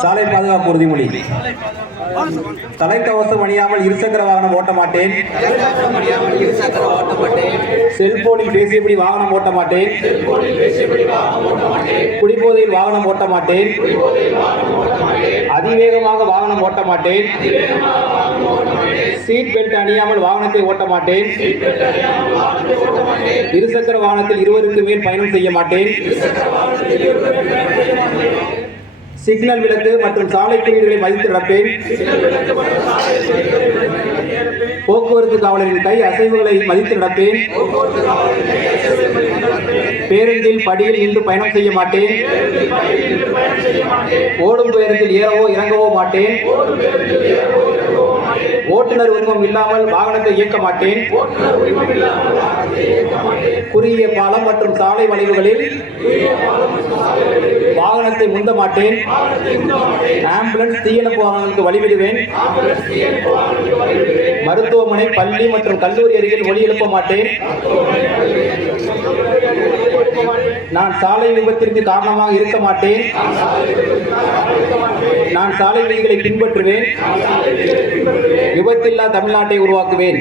சாலை பாதுகாப்பு உறுதிமொழி. தலைக்கவசம் அணியாமல் இருசக்கர வாகனம் ஓட்ட மாட்டேன் ஓட்ட மாட்டேன். செல்போனில் பேசியபடி வாகனம் ஓட்ட மாட்டேன். குடிபோதையில் வாகனம் ஓட்ட மாட்டேன். அதிவேகமாக வாகனம் ஓட்ட மாட்டேன். சீட் பெல்ட் அணியாமல் வாகனத்தை ஓட்ட மாட்டேன். இருசக்கர வாகனத்தில் இருவருக்கு மேல் பயணம் செய்ய மாட்டேன். சிக்னல் விளக்கு மற்றும் சாலை குறியீடுகளை மதித்து நடப்பேன். போக்குவரத்து காவலரின் கை அசைவுகளை மதித்து நடப்பேன். பேருந்தில் படியில் நின்று பயணம் செய்ய மாட்டேன். ஓடும் பேருந்தில் ஏறவோ இறங்கவோ மாட்டேன். ஓட்டுநர் உரிமம் இல்லாமல் வாகனத்தை இயக்க மாட்டேன். குறுகிய பாலம் மற்றும் சாலை வளைவுகளில் வாகனத்தை முந்த மாட்டேன். ஆம்புலன்ஸ் தீயணைப்பு வாகனங்களுக்கு வழிவிடுவேன். மருத்துவமனை பள்ளி மற்றும் கல்லூரி அருகில் ஒலி எழுப்ப மாட்டேன். நான் சாலை விபத்திற்கு காரணமாக இருக்க மாட்டேன். நான் சாலை விதிகளை பின்பற்றுவேன். விபத்தில்லா தமிழ்நாட்டை உருவாக்குவேன்.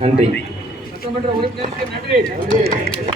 நன்றி.